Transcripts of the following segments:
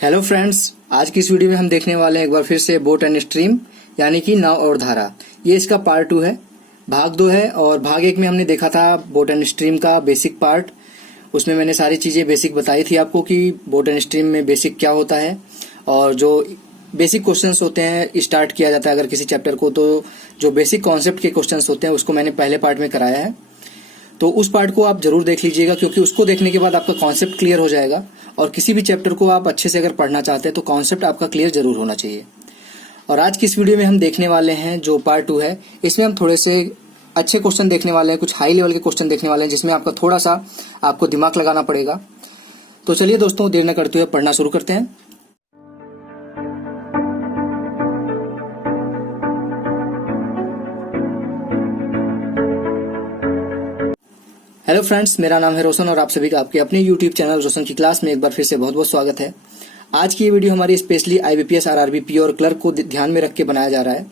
Hello friends, आज की इस वीडियो में हम देखने वाले हैं एक बार फिर से बोट एंड स्ट्रीम यानी कि नाव और धारा। ये इसका पार्ट 2 है, भाग 2 है। और भाग 1 में हमने देखा था बोट एंड स्ट्रीम का बेसिक पार्ट। उसमें मैंने सारी चीज़ें बेसिक बताई थी आपको कि बोट एंड स्ट्रीम में बेसिक क्या होता है और जो बेसिक क्वेश्चंस होते हैं स्टार्ट किया जाता है अगर किसी चैप्टर को, तो जो बेसिक कॉन्सेप्ट के क्वेश्चंस होते हैं उसको मैंने पहले पार्ट में कराया है। तो उस पार्ट को आप जरूर देख लीजिएगा क्योंकि उसको देखने के बाद आपका कॉन्सेप्ट क्लियर हो जाएगा। और किसी भी चैप्टर को आप अच्छे से अगर पढ़ना चाहते हैं तो कॉन्सेप्ट आपका क्लियर जरूर होना चाहिए। और आज की इस वीडियो में हम देखने वाले हैं जो पार्ट 2 है, इसमें हम थोड़े से अच्छे क्वेश्चन देखने वाले हैं, कुछ हाई लेवल के क्वेश्चन देखने वाले हैं जिसमें आपका थोड़ा सा आपको दिमाग लगाना पड़ेगा। तो चलिए दोस्तों, देर न करते हुए पढ़ना शुरू करते हैं। हेलो फ्रेंड्स, मेरा नाम है रोशन और आप सभी का आपके अपने यूट्यूब चैनल रोशन की क्लास में एक बार फिर से बहुत बहुत स्वागत है। आज की ये वीडियो हमारी स्पेशली आईबीपीएस, आरआरबी, पीओ और क्लर्क को ध्यान में रख के बनाया जा रहा है।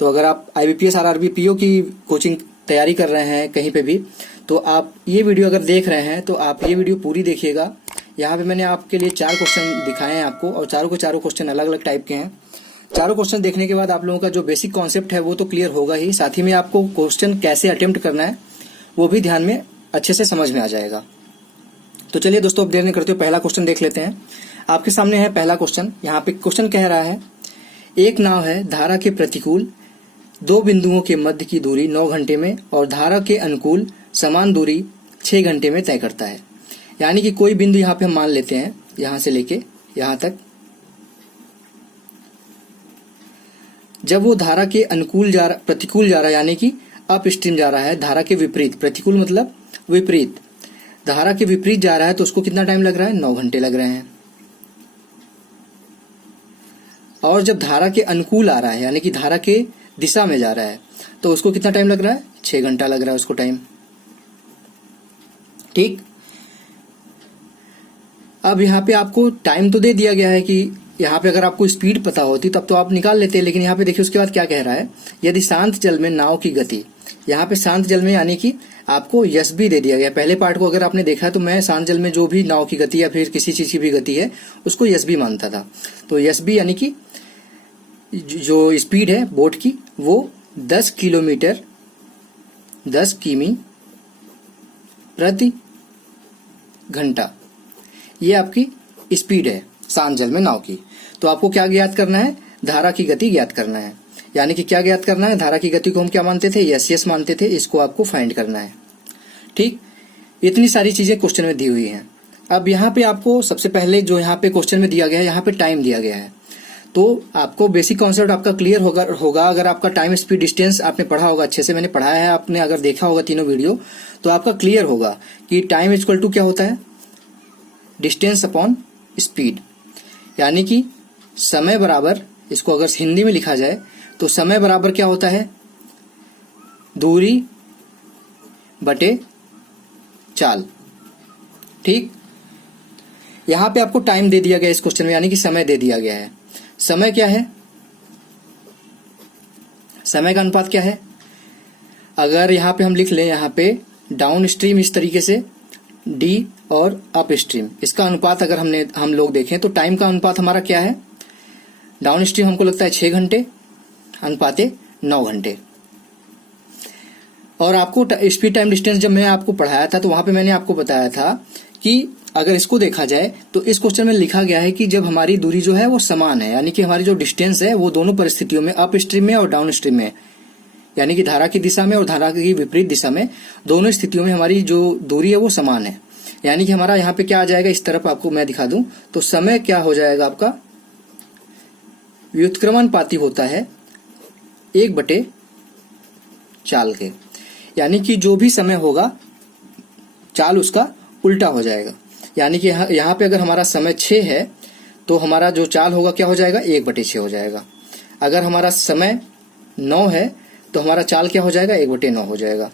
तो अगर आप आईबीपीएस, आरआरबी, पीओ की कोचिंग तैयारी कर रहे हैं कहीं पे भी, तो आप ये वीडियो अगर देख रहे हैं तो आप ये वीडियो पूरी देखिएगा। यहाँ पे मैंने आपके लिए 4 क्वेश्चन दिखाए हैं आपको और चारों के चारों क्वेश्चन अलग अलग टाइप के हैं। चारों क्वेश्चन देखने के बाद आप लोगों का जो बेसिक कॉन्सेप्ट है वो तो क्लियर होगा ही, साथ ही में आपको क्वेश्चन कैसे अटेम्प्ट करना है वो भी ध्यान में अच्छे से समझ में आ जाएगा। तो चलिए दोस्तों, अब देर नहीं करते हुए पहला क्वेश्चन देख लेते हैं। आपके सामने है पहला क्वेश्चन। यहाँ पे क्वेश्चन कह रहा है, एक नाव है, धारा के प्रतिकूल 2 बिंदुओं के मध्य की दूरी 9 घंटे में और धारा के अनुकूल समान दूरी 6 घंटे में तय करता है। यानी कि कोई बिंदु यहाँ पे हम मान लेते हैं, यहाँ से लेके यहाँ तक। जब वो धारा के प्रतिकूल जा रहा है यानी कि अप स्ट्रीम जा रहा है, धारा के विपरीत, प्रतिकूल मतलब विपरीत, धारा के विपरीत जा रहा है तो उसको कितना टाइम लग रहा है? 9 घंटे लग रहे हैं। और जब धारा के अनुकूल आ रहा है यानी कि धारा के दिशा में जा रहा है तो उसको कितना टाइम लग रहा है? 6 घंटा लग रहा है उसको टाइम। ठीक, अब यहाँ पे आपको टाइम तो दे दिया गया है कि यहाँ पे अगर आपको स्पीड पता होती तब तो आप निकाल लेते, लेकिन यहाँ पे देखिए उसके बाद क्या कह रहा है, यदि शांत जल में नाव की गति, यहाँ पे शांत जल में यानी कि आपको यस भी दे दिया गया। पहले पार्ट को अगर आपने देखा तो मैं शांत जल में जो भी नाव की गति या फिर किसी चीज की भी गति है उसको यस भी मानता था। तो यस भी यानी कि जो स्पीड है बोट की वो 10 किलोमीटर 10 किमी प्रति घंटा, ये आपकी स्पीड है शांत जल में नाव की। तो आपको क्या ज्ञात करना है? धारा की गति ज्ञात करना है। यानी कि क्या ज्ञात करना है? धारा की गति को हम क्या मानते थे? यस यस मानते थे, इसको आपको फाइंड करना है। ठीक, इतनी सारी चीजें क्वेश्चन में दी हुई हैं। अब यहाँ पे आपको सबसे पहले जो यहाँ पे क्वेश्चन में दिया गया है, यहाँ पे टाइम दिया गया है। तो आपको बेसिक कॉन्सेप्ट आपका क्लियर होगा अगर आपका टाइम, स्पीड, डिस्टेंस आपने पढ़ा होगा अच्छे से। मैंने पढ़ाया है, आपने अगर देखा होगा तीनों वीडियो तो आपका क्लियर होगा कि टाइम इक्वल टू क्या होता है? Distance upon speed. यानी कि समय बराबर, इसको अगर हिंदी में लिखा जाए तो समय बराबर क्या होता है? दूरी बटे चाल। ठीक, यहां पे आपको टाइम दे दिया गया इस क्वेश्चन में, यानी कि समय दे दिया गया है। समय क्या है? समय का अनुपात क्या है? अगर यहां पे हम लिख लें, यहां पे डाउन स्ट्रीम इस तरीके से डी और अप स्ट्रीम, इसका अनुपात अगर हम लोग देखें तो टाइम का अनुपात हमारा क्या है? डाउन स्ट्रीम हमको लगता है 6 घंटे, अनुपाते 9 घंटे। और आपको स्पीड, टाइम, डिस्टेंस जब मैं आपको पढ़ाया था तो वहां पे मैंने आपको बताया था कि अगर इसको देखा जाए तो इस क्वेश्चन में लिखा गया है कि जब हमारी दूरी जो है वो समान है, यानी कि हमारी जो डिस्टेंस है वो दोनों परिस्थितियों में, अप स्ट्रीम में और डाउन स्ट्रीम में, यानी कि धारा की दिशा में और धारा की विपरीत दिशा में, दोनों स्थितियों में हमारी जो दूरी है वो समान है। यानी कि हमारा यहाँ पे क्या आ जाएगा, इस तरफ आपको मैं दिखा दूं तो समय क्या हो जाएगा आपका? व्युत्क्रमानुपाती होता है 1/4 के। यानी कि जो भी समय होगा चाल उसका उल्टा हो जाएगा। यानी कि यहाँ पे अगर हमारा समय 6 है तो हमारा जो चाल होगा क्या हो जाएगा? 1/6 हो जाएगा। अगर हमारा समय 9 है तो हमारा चाल क्या हो जाएगा? 1/9 हो जाएगा।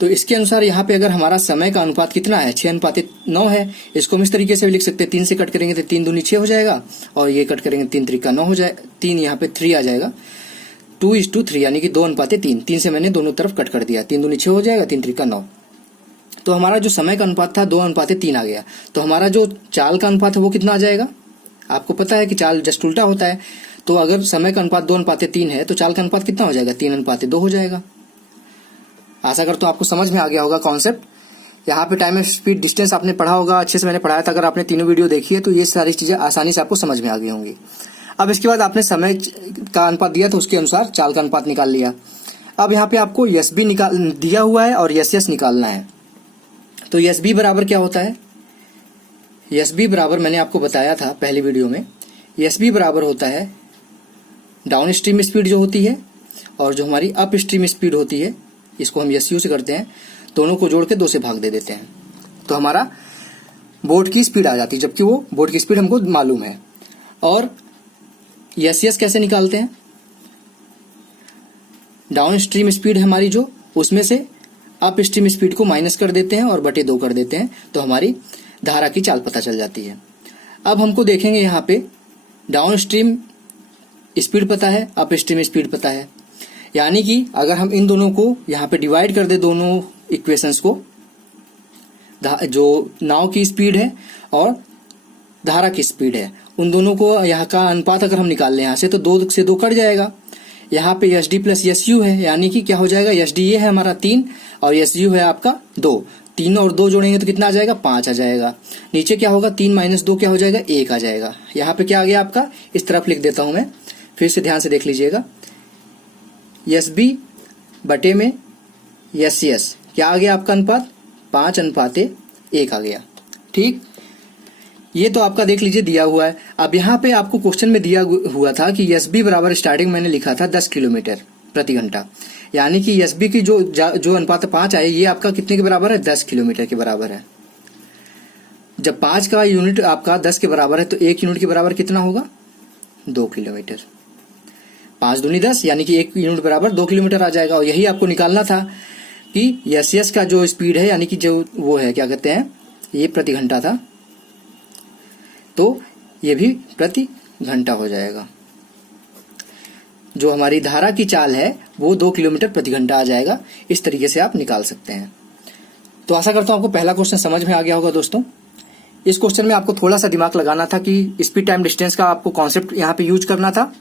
तो इसके अनुसार यहाँ पे अगर हमारा समय का अनुपात कितना है? 6:9 है। इसको हम इस तरीके से भी लिख सकते हैं, 3 से कट करेंगे तो 3 दूनी 6 हो जाएगा और ये कट करेंगे 3 त्रिका 9 हो जाएगा, 3 यहाँ पे 3 आ जाएगा, 2:3 यानी कि 2:3। 3 से मैंने दोनों तरफ कट कर दिया, 3 दूनी 6 हो जाएगा, 3 त्रिका 9। तो हमारा जो समय का अनुपात था 2:3 आ गया। तो हमारा जो चाल का अनुपात है वो कितना आ जाएगा? आपको पता है कि चाल जस्ट उल्टा होता है। तो अगर समय का अनुपात 2:3 है तो चाल का अनुपात कितना हो जाएगा, 3:2 हो जाएगा। आशा करता हूं आपको समझ में आ गया होगा कॉन्सेप्ट। यहाँ पे टाइम स्पीड डिस्टेंस आपने पढ़ा होगा, अच्छे से मैंने पढ़ाया था। अगर आपने तीनों वीडियो देखी है तो ये सारी चीजें आसानी से आपको समझ में आ गई होंगी। अब इसके बाद आपने समय का अनुपात दिया तो उसके अनुसार चाल का अनुपात निकाल लिया। अब यहाँ पे आपको एस बी निकाल दिया हुआ है और एस एस निकालना है। तो एस बी बराबर क्या होता है, एस बी बराबर मैंने आपको बताया था पहली वीडियो में, एस बी बराबर होता है डाउन स्ट्रीम स्पीड जो होती है और जो हमारी अप स्ट्रीम स्पीड होती है, इसको हम एस यू से करते हैं, दोनों को जोड़ के 2 से भाग दे देते हैं तो हमारा बोट की स्पीड आ जाती है, जबकि वो बोट की स्पीड हमको मालूम है। और एस एस कैसे निकालते हैं, डाउन स्ट्रीम स्पीड है हमारी जो, उसमें से अप स्ट्रीम स्पीड को माइनस कर देते हैं और बटे 2 कर देते हैं तो हमारी धारा की चाल पता चल जाती है। अब हमको देखेंगे यहाँ पे डाउन स्ट्रीम स्पीड पता है, अप स्ट्रीम स्पीड पता है, यानी कि अगर हम इन दोनों को यहाँ पे डिवाइड कर दे, दोनों इक्वेशंस को, जो नाव की स्पीड है और धारा की स्पीड है, उन दोनों को यहाँ का अनुपात अगर हम निकाल लें यहाँ से तो 2 से 2 कट जाएगा। यहाँ पे S D plus S U है, यानी कि क्या हो जाएगा, एस डी ये है हमारा 3 और एस यू है आपका 2, 3 और 2 जोड़ेंगे तो कितना आ जाएगा, 5 आ जाएगा। नीचे क्या होगा, 3 - 2 क्या हो जाएगा, 1 आ जाएगा। यहाँ पे क्या आ गया आपका, इस तरफ लिख देता हूं मैं, फिर से ध्यान से देख लीजिएगा, एस बी बटे में एस एस क्या आ गया आपका अनुपात, 5:1 आ गया। ठीक, ये तो आपका देख लीजिए दिया हुआ है। अब यहाँ पे आपको क्वेश्चन में दिया हुआ था कि एस बी बराबर स्टार्टिंग मैंने लिखा था 10 किलोमीटर प्रति घंटा, यानी कि एस बी की जो अनुपात 5 आए, ये आपका कितने के बराबर है, 10 किलोमीटर के बराबर है। जब 5 का यूनिट आपका 10 के बराबर है तो 1 यूनिट के बराबर कितना होगा, 2 किलोमीटर। 5 दूनी 10, यानी कि 1 यूनिट बराबर 2 किलोमीटर आ जाएगा। और यही आपको निकालना था कि एस एस का जो स्पीड है, यानी कि जो वो है क्या कहते हैं, ये प्रति घंटा था, तो ये भी प्रति घंटा हो जाएगा। जो हमारी धारा की चाल है वो 2 किलोमीटर प्रति घंटा आ जाएगा। इस तरीके से आप निकाल सकते हैं। तो आशा करता हूं आपको पहला क्वेश्चन समझ में आ गया होगा दोस्तों। इस क्वेश्चन में आपको थोड़ा सा दिमाग लगाना था कि स्पीड टाइम डिस्टेंस का आपको कॉन्सेप्ट यहाँ पे यूज करना था।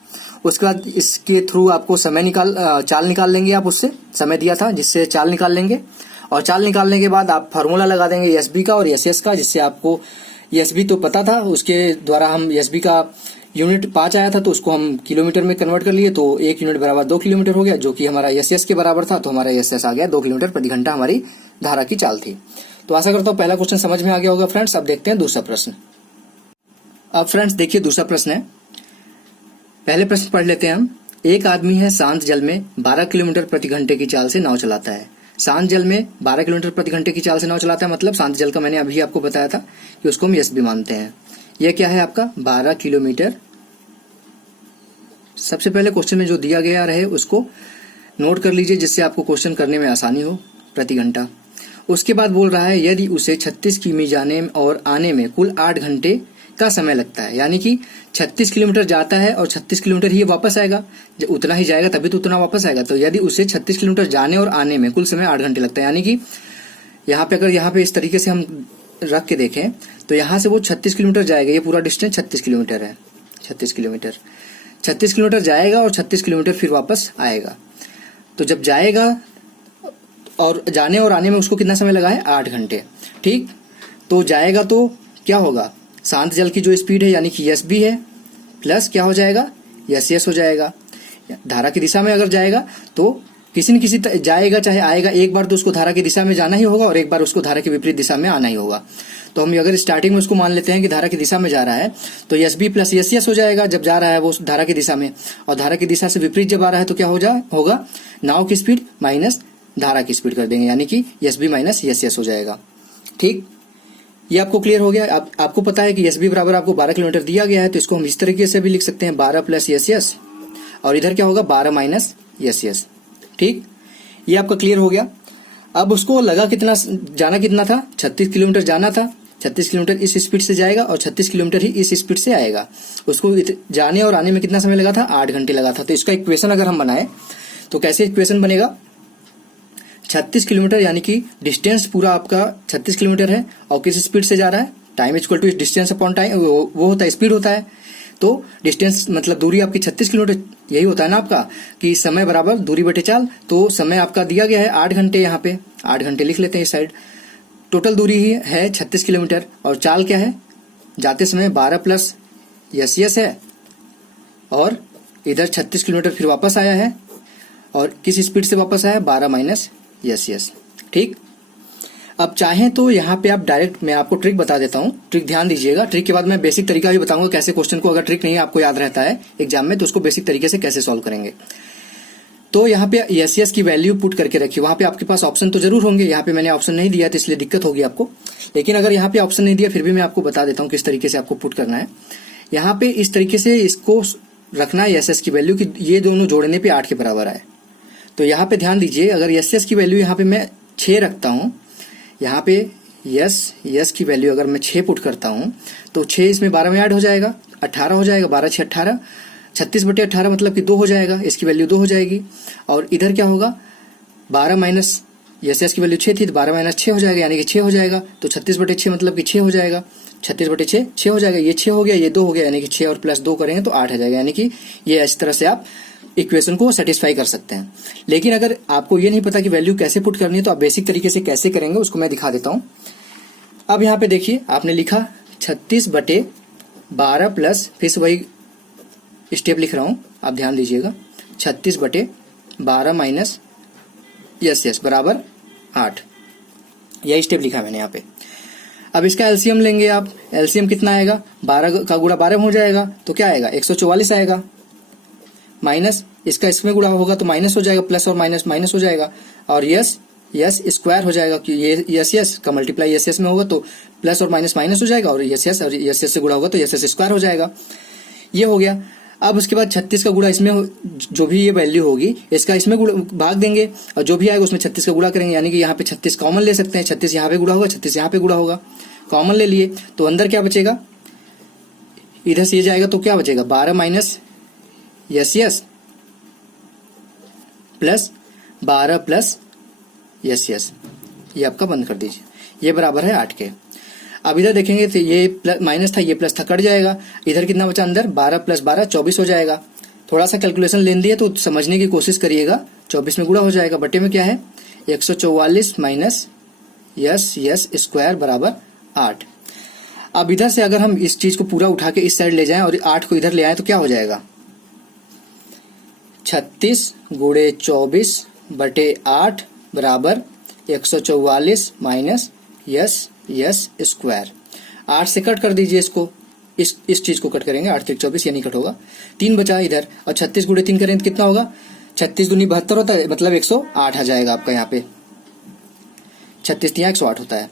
उसके बाद इसके थ्रू आपको चाल निकाल लेंगे। आप उससे समय दिया था जिससे चाल निकाल लेंगे, और चाल निकालने के बाद आप फार्मूला लगा देंगे एस बी का और एस एस का, जिससे आपको एस बी तो पता था, उसके द्वारा हम एस बी का यूनिट 5 आया था तो उसको हम किलोमीटर में कन्वर्ट कर लिए, तो 1 यूनिट बराबर 2 किलोमीटर हो गया, जो कि हमारा एस एस के बराबर था। तो हमारा एस एस आ गया 2 किलोमीटर प्रति घंटा हमारी धारा की चाल थी। तो आशा करता हूँ पहला क्वेश्चन समझ में आ गया होगा फ्रेंड्स। अब देखते हैं दूसरा प्रश्न। अब फ्रेंड्स देखिए दूसरा प्रश्न है, पहले प्रश्न पढ़ लेते हैं हम। एक आदमी है शांत जल में 12 किलोमीटर प्रति घंटे की चाल से नाव चलाता है। शांत जल में 12 किलोमीटर प्रति घंटे की चाल से नाव चलाता है, मतलब शांत जल का मैंने अभी आपको बताया था कि उसको हम एस बी मानते हैं। यह क्या है आपका 12 किलोमीटर। सबसे पहले क्वेश्चन में जो दिया गया रहे उसको नोट कर लीजिए, जिससे आपको क्वेश्चन करने में आसानी हो, प्रति घंटा। उसके बाद बोल रहा है यदि उसे 36 किमी जाने और आने में कुल 8 घंटे का समय लगता है, यानी कि 36 किलोमीटर जाता है और 36 किलोमीटर ही वापस आएगा, जब उतना ही जाएगा तभी तो उतना वापस आएगा। तो यदि उसे 36 किलोमीटर जाने और आने में कुल समय 8 घंटे लगता है, यानी कि यहाँ पे अगर यहाँ पे इस तरीके से हम रख के देखें तो यहाँ से वो 36 किलोमीटर जाएगा। ये पूरा डिस्टेंस 36 किलोमीटर है, 36 किलोमीटर जाएगा और 36 किलोमीटर फिर वापस आएगा। तो जब जाएगा और जाने और आने में उसको कितना समय लगा है, 8 घंटे। ठीक, तो जाएगा तो क्या होगा, शांत जल की जो स्पीड है यानी कि एस बी है, प्लस क्या हो जाएगा, एस एस हो जाएगा। धारा की दिशा में अगर जाएगा तो किसी न किसी जाएगा चाहे आएगा, एक बार तो उसको धारा की दिशा में जाना ही होगा और एक बार उसको धारा के विपरीत दिशा में आना ही होगा। तो हम अगर स्टार्टिंग में उसको मान लेते हैं कि धारा की दिशा में जा रहा है तो S B plus S S हो जाएगा जब जा रहा है वो धारा की दिशा में, और धारा की दिशा से विपरीत जब आ रहा है तो क्या होगा, नाव की स्पीड माइनस धारा की स्पीड कर देंगे, यानी कि S B minus S S हो जाएगा। ठीक, ये आपको क्लियर हो गया। आपको पता है कि एस बी बराबर आपको 12 किलोमीटर दिया गया है, तो इसको हम इस तरीके से भी लिख सकते हैं 12 प्लस एस एस, और इधर क्या होगा 12 माइनस एस एस। ठीक, ये आपका क्लियर हो गया। अब उसको लगा कितना, जाना कितना था, 36 किलोमीटर जाना था, 36 किलोमीटर इस स्पीड से जाएगा और 36 किलोमीटर ही इस स्पीड से आएगा। उसको जाने और आने में कितना समय लगा था, 8 घंटे लगा था। तो इसका इक्वेशन अगर हम बनाए तो कैसे इक्वेशन बनेगा, 36 किलोमीटर यानी कि डिस्टेंस पूरा आपका 36 किलोमीटर है और किस स्पीड से जा रहा है, time equal to distance upon time, वो होता है स्पीड होता है। तो डिस्टेंस मतलब दूरी आपकी 36 किलोमीटर, यही होता है ना आपका कि समय बराबर दूरी बटे चाल। तो समय आपका दिया गया है 8 घंटे, यहाँ पे 8 घंटे लिख लेते हैं इस साइड। टोटल दूरी ही है 36 किलोमीटर और चाल क्या है, जाते समय 12 प्लस यस है और इधर 36 किलोमीटर फिर वापस आया है और किस स्पीड से वापस आया, 12 माइनस यस। ठीक, अब चाहें तो यहाँ पे आप डायरेक्ट, मैं आपको ट्रिक बता देता हूँ, ट्रिक ध्यान दीजिएगा। ट्रिक के बाद मैं बेसिक तरीका भी बताऊंगा कैसे क्वेश्चन को, अगर ट्रिक नहीं आपको याद रहता है एग्जाम में तो उसको बेसिक तरीके से कैसे सॉल्व करेंगे। तो यहाँ पे यस की वैल्यू पुट करके रखिए, वहां पे आपके पास ऑप्शन तो जरूर होंगे, यहाँ पे मैंने ऑप्शन नहीं दिया तो इसलिए दिक्कत होगी आपको। लेकिन अगर यहाँ पे ऑप्शन नहीं दिया फिर भी मैं आपको बता देता हूँ किस तरीके से आपको पुट करना है। यहाँ पे इस तरीके से इसको रखना है यस की वैल्यू की ये दोनों जोड़ने पे 8 के बराबर आए। तो यहाँ पे ध्यान दीजिए, अगर यस की वैल्यू यहाँ पे मैं 6 रखता हूँ, यहाँ पे यस की वैल्यू अगर मैं 6 पुट करता हूँ तो 6 इसमें 12 में ऐड हो जाएगा, 18 हो जाएगा, 12 6 18, 36 बटे 18 मतलब कि 2 हो जाएगा, इसकी वैल्यू 2 हो जाएगी। और इधर क्या होगा, 12 माइनस यस की वैल्यू 6 थी तो 12 माइनस 6 हो जाएगा, यानी कि 6 हो जाएगा। तो 36 बटे 6 मतलब कि 6 हो जाएगा, 36 बटे 6 6 हो जाएगा, ये 6 हो गया, ये 2 हो गया, यानी कि 6 और प्लस 2 करेंगे तो 8 आ जाएगा। यानी कि ये इस तरह से आप इक्वेशन को सेटिस्फाई कर सकते हैं। लेकिन अगर आपको ये नहीं पता कि वैल्यू कैसे पुट करनी है तो आप बेसिक तरीके से कैसे करेंगे उसको मैं दिखा देता हूं। अब यहाँ पे देखिए आपने लिखा 36 बटे 12 प्लस, फिर से वही स्टेप लिख रहा हूं, आप ध्यान दीजिएगा, 36 बटे 12 माइनस यस बराबर 8, यही स्टेप लिखा मैंने यहाँ पे। अब इसका एलसीएम लेंगे आप, एलसीएम कितना आएगा, 12 का गुणा 12 में हो जाएगा तो क्या आएगा, 144 आएगा, माइनस इसका इसमें गुणा होगा तो माइनस हो जाएगा, प्लस और माइनस माइनस हो जाएगा, और यस स्क्वायर हो जाएगा कि ये यस का मल्टीप्लाई यस में होगा तो प्लस और माइनस माइनस हो जाएगा, और यस से गुणा होगा तो यस स्क्वायर हो जाएगा। ये हो गया। अब उसके बाद 36 का गुणा इसमें जो भी ये वैल्यू होगी इसका इसमें भाग देंगे और जो भी आएगा उसमें 36 का गुणा करेंगे, यानी कि यहाँ पे 36 कॉमन ले सकते हैं, 36 यहाँ पे गुणा होगा, 36 यहाँ पे गुणा होगा, कॉमन ले लिए तो अंदर क्या बचेगा, इधर से ये जाएगा तो क्या बचेगा, 12 minus yes plus 12 plus yes, ये आपका बंद कर दीजिए, ये बराबर है 8 के। अब इधर देखेंगे तो ये माइनस था, ये प्लस था, कट जाएगा, इधर कितना बचा अंदर, 12 प्लस 12 24 हो जाएगा। थोड़ा सा कैलकुलेशन लेन दिए तो समझने की कोशिश करिएगा, 24 में गुणा हो जाएगा, बटे में क्या है 144 माइनस यस स्क्वायर बराबर 8। अब इधर से अगर हम इस चीज को पूरा उठा के इस साइड ले जाएं और 8 को इधर ले आए तो क्या हो जाएगा, 36 गुणे 24 बटे 8 बराबर 144 माइनस यस स्क्वायर। 8 से कट कर दीजिए इसको, इस चीज को कट करेंगे, 8 3 24, ये नहीं कट होगा, 3 बचा इधर, और 36 गुणे 3 करें तो कितना होगा, 36 दूनी 72 होता है, मतलब 108 आ जाएगा आपका यहाँ पे, 36 यहाँ 108 होता है,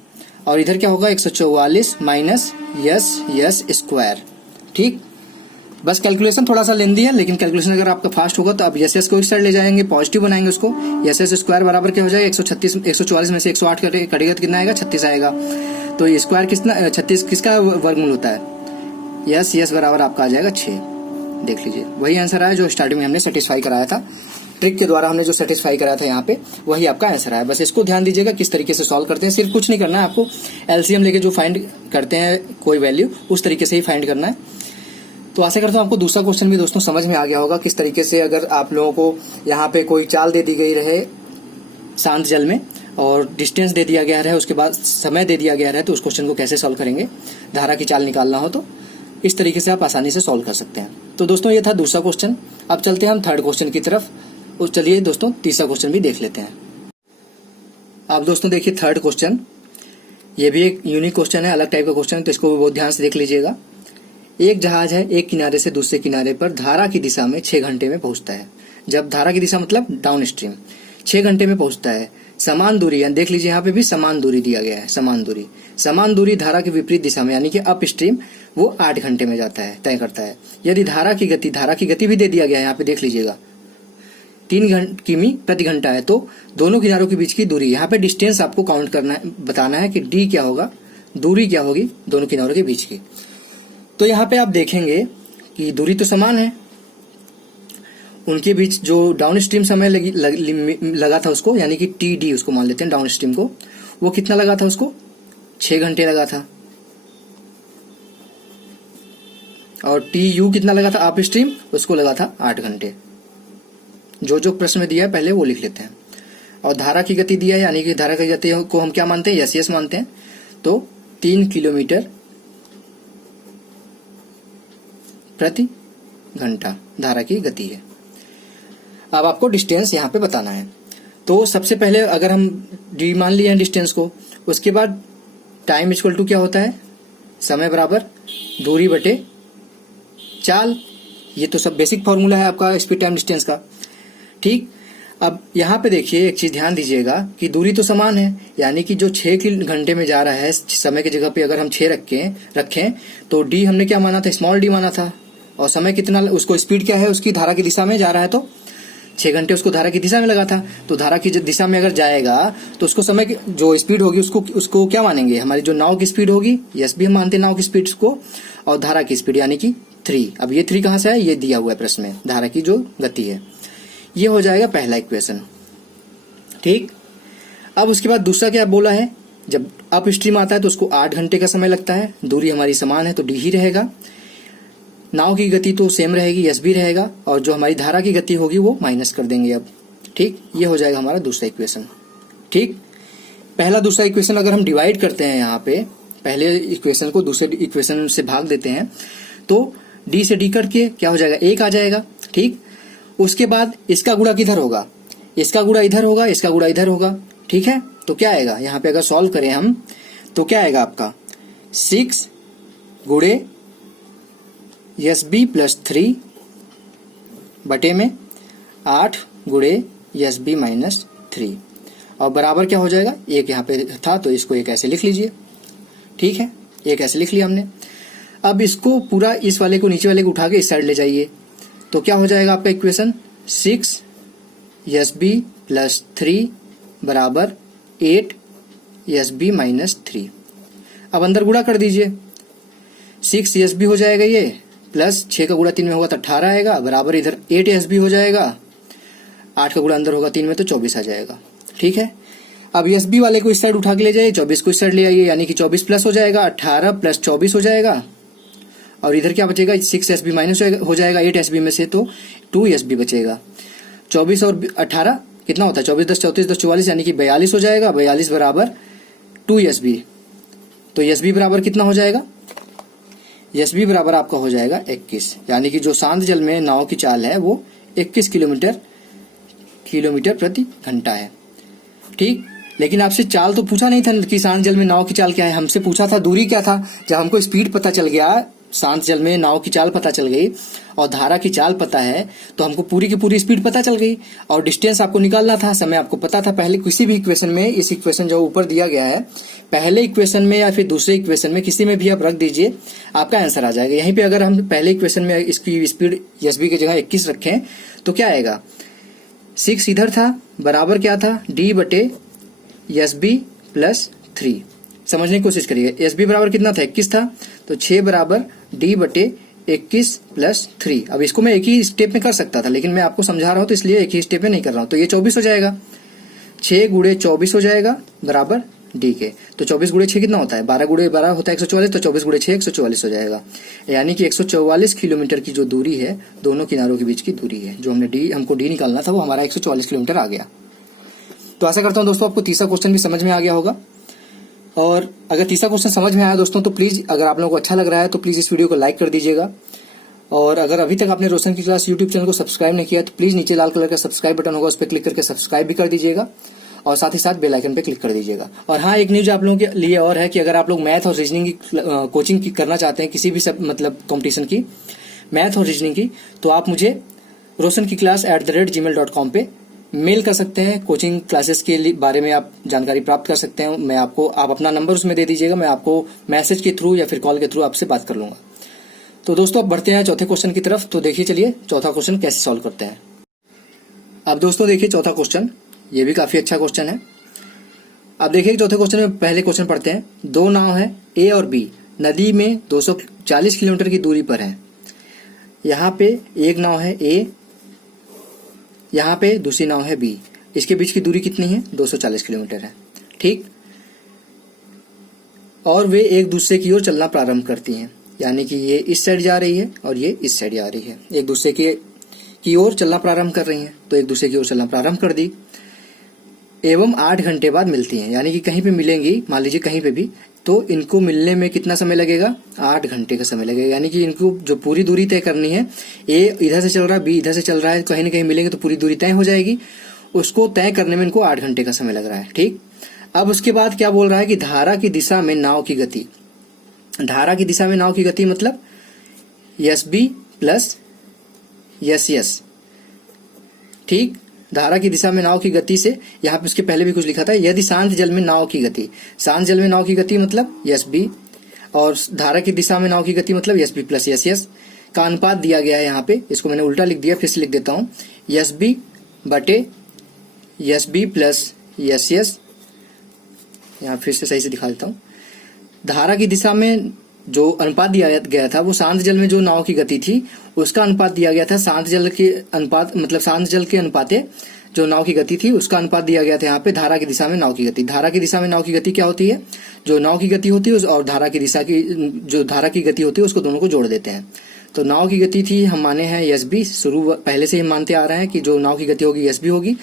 और इधर क्या होगा 144 माइनस यस स्क्वायर। ठीक, बस कैलकुलेशन थोड़ा सा लेंदी है, लेकिन कैलकुलेशन अगर आपका फास्ट होगा तो आप यस को इस साइड ले जाएंगे, पॉजिटिव बनाएंगे उसको, यस स्क्वायर बराबर क्या हो जाएगा 144 में से 108 कटेगा तो कितना आएगा, 36 आएगा। तो ये स्क्वायर कितना, 36 किसका वर्गमूल होता है, यस बराबर आपका आ जाएगा 6। देख लीजिए वही आंसर आया जो स्टार्टिंग में हमने सेटिस्फाई कराया था, ट्रिक के द्वारा हमने जो सेटिस्फाई कराया था यहाँ पे वही आपका आंसर आया। बस इसको ध्यान दीजिएगा किस तरीके से सॉल्व करते हैं, सिर्फ कुछ नहीं करना है आपको, एलसीएम लेके जो फाइंड करते हैं कोई वैल्यू उस तरीके से ही फाइंड करना है। तो आशा करता हूँ आपको दूसरा क्वेश्चन भी दोस्तों समझ में आ गया होगा, किस तरीके से अगर आप लोगों को यहाँ पे कोई चाल दे दी गई रहे शांत जल में और डिस्टेंस दे दिया गया रहे, उसके बाद समय दे दिया गया रहे, तो उस क्वेश्चन को कैसे सॉल्व करेंगे, धारा की चाल निकालना हो तो इस तरीके से आप आसानी से सॉल्व कर सकते हैं। तो दोस्तों ये था दूसरा क्वेश्चन। अब चलते हैं हम थर्ड क्वेश्चन की तरफ, और चलिए दोस्तों तीसरा क्वेश्चन भी देख लेते हैं। आप दोस्तों देखिए थर्ड क्वेश्चन, ये भी एक यूनिक क्वेश्चन है, अलग टाइप का क्वेश्चन है, तो इसको भी बहुत ध्यान से देख लीजिएगा। एक जहाज है, एक किनारे से दूसरे किनारे पर धारा की दिशा में 6 घंटे में पहुंचता है। जब धारा की दिशा मतलब डाउन स्ट्रीम 6 घंटे में पहुंचता है, समान दूरी, यानी देख लीजिए यहाँ पे भी समान दूरी दिया गया है, समान दूरी धारा की विपरीत दिशा में यानी कि अप स्ट्रीम वो 8 घंटे में जाता है, तय करता है। यदि धारा की गति भी दे दिया गया है, यहाँ पे देख लीजिएगा 3 किमी प्रति घंटा है, तो दोनों किनारों के बीच की दूरी, यहाँ पे डिस्टेंस आपको काउंट करना है, बताना है कि डी क्या होगा, दूरी क्या होगी दोनों किनारों के बीच की। तो यहाँ पे आप देखेंगे कि दूरी तो समान है, उनके बीच जो डाउन स्ट्रीम समय लगा था उसको, यानी कि टी उसको मान लेते हैं डाउन स्ट्रीम को, वो कितना लगा था उसको 6 घंटे लगा था। और TU कितना लगा था अप स्ट्रीम, उसको लगा था 8 घंटे। जो जो प्रश्न में दिया है पहले वो लिख लेते हैं। और धारा की गति दिया है, यानी कि धारा की गति को हम क्या मानते हैं, यस मानते हैं। तो 3 किलोमीटर प्रति घंटा धारा की गति है। अब आपको डिस्टेंस यहाँ पे बताना है। तो सबसे पहले अगर हम डी मान लिए हैं डिस्टेंस को, उसके बाद टाइम इक्वल टू क्या होता है, समय बराबर दूरी बटे चाल। ये तो सब बेसिक फॉर्मूला है आपका स्पीड टाइम डिस्टेंस का। ठीक, अब यहाँ पे देखिए एक चीज ध्यान दीजिएगा कि दूरी तो समान है, यानी कि जो 6 घंटे में जा रहा है समय की जगह पे अगर हम 6 रखें तो डी हमने क्या माना था, स्मॉल डी माना था। और समय कितना, उसको स्पीड क्या है, उसकी धारा की दिशा में जा रहा है, तो 6 घंटे उसको धारा की दिशा में लगा था। तो धारा की दिशा में अगर जाएगा तो उसको समय की जो स्पीड होगी उसको क्या मानेंगे, हमारी जो नाव की स्पीड होगी, यस भी हम मानते हैं नाव की स्पीड को, और धारा की स्पीड यानी कि 3। अब ये 3 कहां से है, ये दिया हुआ है प्रश्न में, धारा की जो गति है। ये हो जाएगा पहला इक्वेशन। ठीक, अब उसके बाद दूसरा क्या बोला है, जब अप स्ट्रीम आता है तो उसको 8 घंटे का समय लगता है, दूरी हमारी समान है तो डी ही रहेगा, नाव की गति तो सेम रहेगी, यस भी रहेगा, और जो हमारी धारा की गति होगी वो माइनस कर देंगे अब। ठीक, ये हो जाएगा हमारा दूसरा इक्वेशन। ठीक, पहला दूसरा इक्वेशन अगर हम डिवाइड करते हैं, यहाँ पे पहले इक्वेशन को दूसरे इक्वेशन से भाग देते हैं तो डी से डी करके क्या हो जाएगा, 1 आ जाएगा। ठीक, उसके बाद इसका गुणा किधर होगा, इसका गुणा इधर होगा, इसका गुणा इधर होगा। ठीक है, तो क्या आएगा यहाँ पे अगर सॉल्व करें हम तो क्या आएगा आपका 6 गुणे यस बी प्लस 3 बटे में 8 गुणे यस बी माइनस 3, और बराबर क्या हो जाएगा, 1 यहाँ पे था तो इसको 1 ऐसे लिख लीजिए। ठीक है, 1 ऐसे लिख लिया हमने। अब इसको पूरा इस वाले को नीचे वाले को उठा के इस साइड ले जाइए, तो क्या हो जाएगा आपका इक्वेशन 6 यस बी प्लस 3 बराबर 8 यस बी माइनस 3। अब अंदर गुणा कर दीजिए, 6 यस बी हो जाएगा ये, प्लस 6 का गुणा 3 में होगा तो 18 आएगा, बराबर इधर 8 एस बी हो जाएगा, 8 का गुणा अंदर होगा 3 में तो 24 आ जाएगा। ठीक है, अब एस बी वाले को इस साइड उठा के ले जाइए, 24 को इस साइड ले आइए, यानी कि 24 प्लस हो जाएगा, 18 प्लस 24 हो जाएगा, और इधर क्या बचेगा, 6 एस बी माइनस हो जाएगा 8 एस बी में से, तो 2 एस बी बचेगा। 24 और 18 कितना होता है, 24 10 34 10 44, यानी कि 42 हो जाएगा, 42 बराबर 2 एस बी। तो एस बी बराबर कितना हो जाएगा, एस बी बराबर आपका हो जाएगा 21, यानी कि जो शांत जल में नाव की चाल है वो 21 किलोमीटर प्रति घंटा है। ठीक, लेकिन आपसे चाल तो पूछा नहीं था कि शांत जल में नाव की चाल क्या है, हमसे पूछा था दूरी क्या था। जब हमको स्पीड पता चल गया, शांत जल में नाव की चाल पता चल गई और धारा की चाल पता है, तो हमको पूरी की पूरी स्पीड पता चल गई। और डिस्टेंस आपको निकालना था, समय आपको पता था। पहले किसी भी इक्वेशन में, इस इक्वेशन जो ऊपर दिया गया है, पहले इक्वेशन में या फिर दूसरे इक्वेशन में किसी में भी आप रख दीजिए, आपका आंसर आ जाएगा। यहीं पे अगर हम पहले इक्वेशन में इसकी स्पीड एस बी की जगह 21 रखें तो क्या आएगा, 6 इधर था, बराबर क्या था, डी बटे एस बी प्लस 3। समझने की कोशिश करिए, एस बी बराबर कितना था, 21 था, तो 6 बराबर डी बटे 21 प्लस 3। अब इसको मैं एक ही स्टेप में कर सकता था, लेकिन मैं आपको समझा रहा हूं तो इसलिए एक ही स्टेप में नहीं कर रहा हूं। तो ये 24 हो जाएगा, 6 गुणे 24 हो जाएगा बराबर डी के। तो 24 गुणे 6 कितना होता है, 12 गुणे 12 होता है 144, तो 24 गुणे 6 144 हो जाएगा। यानी कि 144 किलोमीटर की जो दूरी है, दोनों किनारों के बीच की दूरी है, जो हमको डी निकालना था, वो हमारा 144 किलोमीटर आ गया। तो आशा करता हूं दोस्तों आपको तीसरा क्वेश्चन भी समझ में आ गया होगा। और अगर तीसरा क्वेश्चन समझ में आया दोस्तों, तो प्लीज, अगर आप लोगों को अच्छा लग रहा है तो प्लीज इस वीडियो को लाइक कर दीजिएगा। और अगर अभी तक आपने रोशन की क्लास यूट्यूब चैनल को सब्सक्राइब नहीं किया तो प्लीज नीचे लाल कलर का सब्सक्राइब बटन होगा, उस पर क्लिक करके सब्सक्राइब भी कर दीजिएगा, और साथ ही साथ बेल आइकन पे क्लिक कर दीजिएगा। और हाँ, एक न्यूज आप लोगों के लिए और है कि अगर आप लोग मैथ और रीजनिंग की कोचिंग करना चाहते हैं, किसी भी मतलब कॉम्पिटिशन की, मैथ और रीजनिंग की, तो आप मुझे roshankiclass@gmail.com पे मेल कर सकते हैं। कोचिंग क्लासेस के बारे में आप जानकारी प्राप्त कर सकते हैं। मैं आपको, आप अपना नंबर उसमें दे दीजिएगा, मैं आपको मैसेज के थ्रू या फिर कॉल के थ्रू आपसे बात कर लूंगा। तो दोस्तों अब बढ़ते हैं चौथे क्वेश्चन की तरफ। तो देखिए, चलिए चौथा क्वेश्चन कैसे सॉल्व करते हैं। अब दोस्तों देखिए चौथा क्वेश्चन, ये भी काफी अच्छा क्वेश्चन है। अब देखिए चौथे क्वेश्चन में पहले क्वेश्चन पढ़ते हैं। 2 नाव है ए और बी, नदी में 240 किलोमीटर की दूरी पर है। यहाँ पे एक नाव है ए, यहाँ पे दूसरी नाव है बी, इसके बीच की दूरी कितनी है, 240 किलोमीटर है। ठीक, और वे एक दूसरे की ओर चलना प्रारंभ करती हैं। यानी कि ये इस साइड जा रही है और ये इस साइड जा रही है, एक दूसरे की ओर चलना प्रारंभ कर रही हैं। तो एक दूसरे की ओर चलना प्रारंभ कर दी एवं 8 घंटे बाद मिलती हैं, यानी कि कहीं पे मिलेंगी, मान लीजिए कहीं पे भी, तो इनको मिलने में कितना समय लगेगा? 8 घंटे का समय लगेगा। यानी कि इनको जो पूरी दूरी तय करनी है, ए इधर से चल रहा है, बी इधर से चल रहा है, कहीं ना कहीं मिलेंगे तो पूरी दूरी तय हो जाएगी, उसको तय करने में इनको 8 घंटे का समय लग रहा है। ठीक, अब उसके बाद क्या बोल रहा है कि धारा की दिशा में नाव की गति, धारा की दिशा में नाव की गति मतलब S B plus S S. ठीक, धारा की दिशा में नाव की गति से, यहाँ पे उसके पहले भी कुछ लिखा था, यदि शांत जल में नाव की गति, शांत जल में नाव की गति मतलब एस बी, और धारा की दिशा में नाव की गति मतलब S B plus S S का अनुपात दिया गया है। यहाँ पे इसको मैंने उल्टा लिख दिया, फिर से लिख देता हूँ, एस बी बटे S B plus S S. यहाँ फिर से सही से दिखा देता हूँ, धारा की दिशा में जो अनुपात दिया गया था वो शांत जल में जो नाव की गति थी उसका अनुपात दिया गया था, शांत जल के अनुपात मतलब शांत जल के अनुपाते जो नाव की गति थी उसका अनुपात दिया गया था यहाँ पे धारा की दिशा में नाव की गति। धारा की दिशा में नाव की गति क्या होती है? जो नाव की गति होती है और धारा की दिशा की जो धारा की गति होती है उसको दोनों को जोड़ देते हैं। तो नाव की गति थी, हम माने हैं एस बी, शुरू पहले से ही मानते आ रहे हैं कि जो नाव की गति होगी एस बी होगी,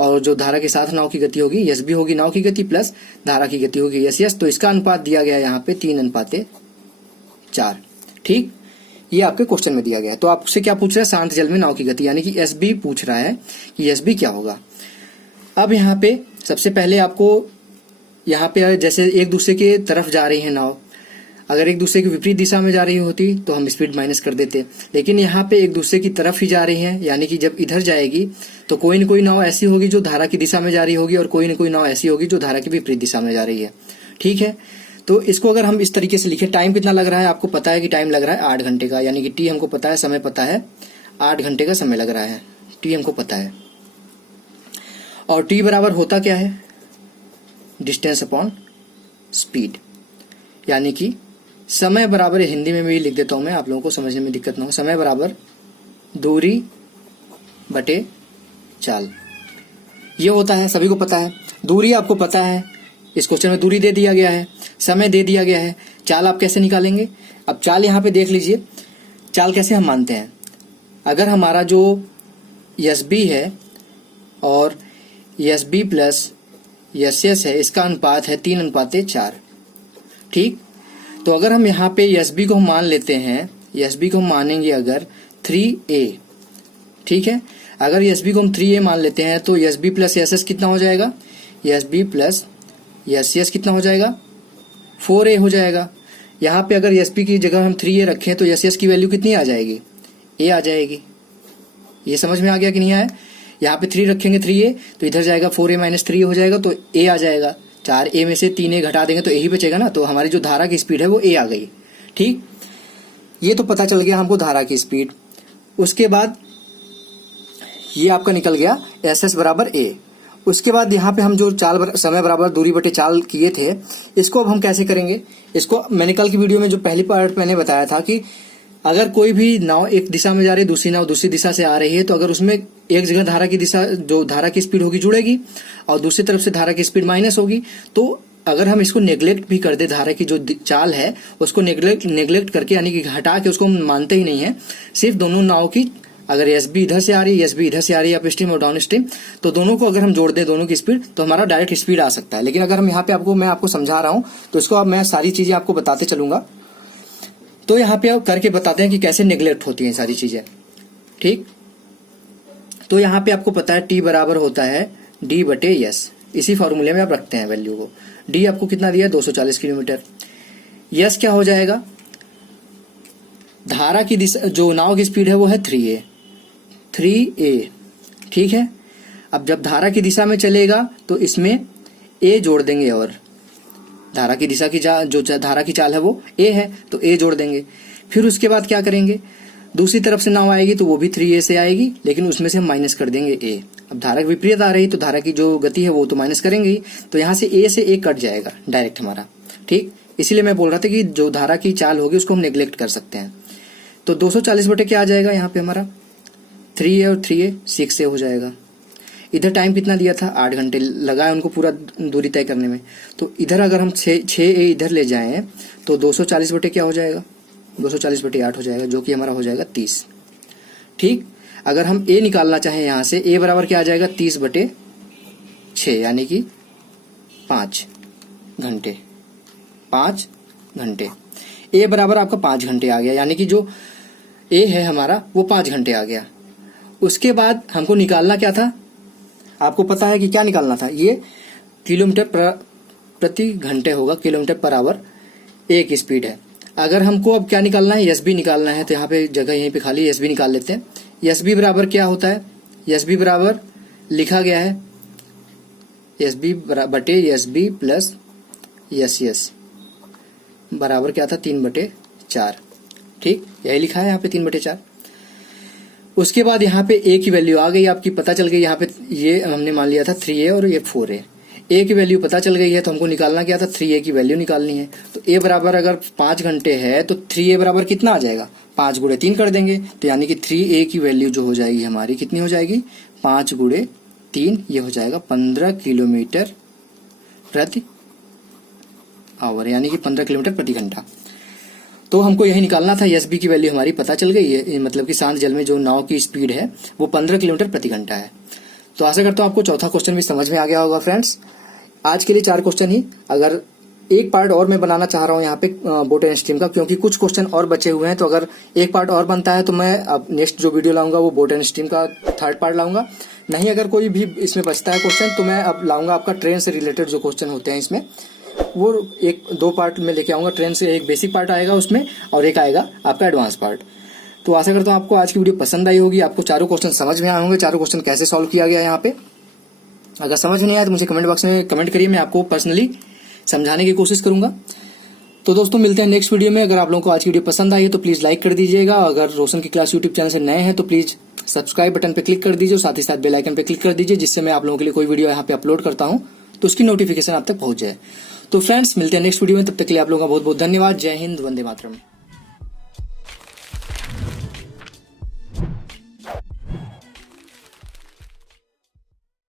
और जो धारा के साथ नाव की गति होगी एस बी होगी नाव की गति, प्लस धारा की गति होगी एस एस। तो इसका अनुपात दिया गया यहाँ पे 3:4। ठीक, ये आपके क्वेश्चन में दिया गया है। तो आपसे क्या पूछ रहा है? शांत जल में नाव की गति, यानी कि एस बी पूछ रहा है कि एस बी क्या होगा। अब यहाँ पे सबसे पहले आपको यहाँ पे जैसे एक दूसरे के तरफ जा रही है नाव, अगर एक दूसरे की विपरीत दिशा में जा रही होती तो हम स्पीड माइनस कर देते, लेकिन यहाँ पे एक दूसरे की तरफ ही जा रही है, यानी कि जब इधर जाएगी तो कोई न कोई नाव ऐसी होगी जो धारा की दिशा में जा रही होगी और कोई न कोई नाव ऐसी होगी जो धारा की विपरीत दिशा में जा रही है। ठीक है, तो इसको अगर हम इस तरीके से लिखें, टाइम कितना लग रहा है? आपको पता है कि टाइम लग रहा है 8 घंटे का, यानी कि टी हमको पता है, समय पता है, 8 घंटे का समय लग रहा है, टी हमको पता है। और टी बराबर होता क्या है? डिस्टेंस अपॉन स्पीड, यानी कि समय बराबर, हिंदी में भी लिख देता हूं मैं, आप लोगों को समझने में दिक्कत ना हो, समय बराबर दूरी बटे चाल, ये होता है, सभी को पता है। दूरी आपको पता है, इस क्वेश्चन में दूरी दे दिया गया है, समय दे दिया गया है, चाल आप कैसे निकालेंगे? अब चाल यहाँ पे देख लीजिए, चाल कैसे हम मानते हैं? अगर हमारा जो एस बी है और S B plus S S है, इसका अनुपात है 3:4। ठीक, तो अगर हम यहाँ पे एस बी को हम मान लेते हैं, एस बी को हम मानेंगे अगर 3a, ठीक है, अगर एस बी को हम 3a मान लेते हैं तो S B plus S S कितना हो जाएगा? S B plus S S कितना हो जाएगा? 4a हो जाएगा। यहाँ पे अगर एस बी की जगह हम 3a रखें तो एस एस की वैल्यू कितनी आ जाएगी? a आ जाएगी। ये समझ में आ गया कि नहीं आया? यहाँ पे 3 रखेंगे 3a तो इधर जाएगा 4a माइनस 3 हो जाएगा, तो a आ जाएगा। 4a में से 3a घटा देंगे तो a ही बचेगा ना, तो हमारी जो धारा की स्पीड है वो a आ गई। ठीक, ये तो पता चल गया हमको धारा की स्पीड। उसके बाद ये आपका निकल गया एस एस बराबर a। उसके बाद यहाँ पे हम जो समय बराबर दूरी बटे चाल किए थे, इसको अब हम कैसे करेंगे? इसको मैंने कल की वीडियो में जो पहली पार्ट मैंने बताया था कि अगर कोई भी नाव एक दिशा में जा रही है, दूसरी नाव दूसरी दिशा से आ रही है, तो अगर उसमें एक जगह धारा की दिशा, जो धारा की स्पीड होगी जुड़ेगी और दूसरी तरफ से धारा की स्पीड माइनस होगी, तो अगर हम इसको नेग्लेक्ट भी कर दे, धारा की जो चाल है उसको नेग्लेक्ट करके, यानी कि हटा के, उसको हम मानते ही नहीं है, सिर्फ दोनों नाव की, अगर एस बी इधर से आ रही है, एस बी इधर से आ रही है, अप स्ट्रीम और डाउन स्ट्रीम, तो दोनों को अगर हम जोड़ दें, दोनों की स्पीड, तो हमारा डायरेक्ट स्पीड आ सकता है। लेकिन अगर हम यहाँ पे मैं आपको समझा रहा हूँ तो इसको अब मैं सारी चीजें आपको बताते चलूंगा, तो यहाँ पे आप करके बताते हैं कि कैसे नेग्लेक्ट होती हैं सारी चीजें। ठीक, तो यहाँ पे आपको पता है टी बराबर होता है डी बटे एस, इसी फॉर्मूले में आप रखते हैं वैल्यू को। डी आपको कितना दिया? 240 किलोमीटर। एस क्या हो जाएगा? धारा की दिशा, जो नाव की स्पीड है वो है 3a। ठीक है, अब जब धारा की दिशा में चलेगा तो इसमें a जोड़ देंगे, और धारा की दिशा की जो धारा की चाल है वो a है, तो a जोड़ देंगे। फिर उसके बाद क्या करेंगे? दूसरी तरफ से नाव आएगी तो वो भी 3a से आएगी, लेकिन उसमें से हम माइनस कर देंगे a। अब धारा की विपरीत आ रही तो धारा की जो गति है वो तो माइनस करेंगे ही, तो यहाँ से a से a कट जाएगा डायरेक्ट हमारा। ठीक, इसीलिए मैं बोल रहा था कि जो धारा की चाल होगी उसको हम नेग्लेक्ट कर सकते हैं। तो 240 बटे क्या आ जाएगा यहाँ पे हमारा? 3a और 3a 6a हो जाएगा। इधर टाइम कितना दिया था? 8 घंटे लगाए उनको पूरा दूरी तय करने में, तो इधर अगर हम 6a इधर ले जाएं तो 240 बटे क्या हो जाएगा? 240/8 हो जाएगा, जो कि हमारा हो जाएगा 30। ठीक, अगर हम ए निकालना चाहें यहाँ से, ए बराबर क्या आ जाएगा 30/6 यानी कि 5 घंटे। 5 घंटे, ए बराबर आपका 5 घंटे आ गया, यानी कि जो ए है हमारा वो 5 घंटे आ गया। उसके बाद हमको निकालना क्या था, आपको पता है कि क्या निकालना था, ये किलोमीटर प्रति घंटे होगा, किलोमीटर पर आवर ए की स्पीड है। अगर हमको अब क्या निकालना है, एस बी निकालना है, तो यहाँ पे जगह यहीं पे खाली एस बी निकाल लेते हैं। एस बी बराबर क्या होता है, एस बी बराबर लिखा गया है एस बी बटे एस बी प्लस एस बराबर क्या था 3/4। ठीक, यही लिखा है यहाँ पे 3/4। उसके बाद यहाँ पे ए की वैल्यू आ गई आपकी, पता चल गई। यहाँ पे ये हमने मान लिया था 3a और ये 4a। ए की वैल्यू पता चल गई है, तो हमको निकालना क्या था, 3a की वैल्यू निकालनी है। तो ए बराबर अगर 5 घंटे है तो 3a बराबर कितना आ जाएगा, 5 × 3 कर देंगे, तो यानी कि 3a की वैल्यू जो हो जाएगी हमारी कितनी हो जाएगी, 5 × 3, ये हो जाएगा 15 किलोमीटर प्रति आवर, यानी कि 15 किलोमीटर प्रति घंटा। तो हमको यही निकालना था, एस बी की वैल्यू हमारी पता चल गई है, मतलब कि शांत जल में जो नाव की स्पीड है वो 15 किलोमीटर प्रति घंटा है। तो आशा करता हूँ आपको चौथा क्वेश्चन भी समझ में आ गया होगा फ्रेंड्स। आज के लिए 4 क्वेश्चन ही, अगर एक पार्ट और मैं बनाना चाह रहा हूँ यहाँ पे बोट एंड स्ट्रीम का, क्योंकि कुछ क्वेश्चन और बचे हुए हैं। तो अगर एक पार्ट और बनता है तो मैं अब नेक्स्ट जो वीडियो लाऊंगा वो बोट एंड स्ट्रीम का 3rd पार्ट लाऊंगा। नहीं, अगर कोई भी इसमें बचता है क्वेश्चन तो मैं अब लाऊंगा आपका ट्रेन से रिलेटेड जो क्वेश्चन होते हैं इसमें, वो 1-2 पार्ट में लेके आऊंगा। ट्रेन से एक बेसिक पार्ट आएगा उसमें और एक आएगा आपका एडवांस पार्ट। तो आशा करता हूँ आपको आज की वीडियो पसंद आई होगी, आपको चारों क्वेश्चन समझ में आए होंगे, चारों क्वेश्चन कैसे सॉल्व किया गया यहाँ पे। अगर समझ नहीं आया तो मुझे कमेंट बॉक्स में कमेंट करिए, मैं आपको पर्सनली समझाने की कोशिश करूंगा। तो दोस्तों मिलते हैं नेक्स्ट वीडियो में। अगर आप लोगों को आज की वीडियो पसंद आई है तो प्लीज लाइक कर दीजिएगा। अगर रोशन की क्लास यूट्यूब चैनल से नए हैं तो प्लीज सब्सक्राइब बटन पे क्लिक कर दीजिए, साथ ही साथ बेल आइकन पे क्लिक कर दीजिए, जिससे मैं आप लोगों के लिए कोई वीडियो यहाँ पे अपलोड करता हूँ तो उसकी नोटिफिकेशन आप तक पहुंच जाए। तो फ्रेंड्स मिलते हैं नेक्स्ट वीडियो में, तब तक के लिए आप लोगों का बहुत बहुत धन्यवाद। जय हिंद, वंदे मातरम।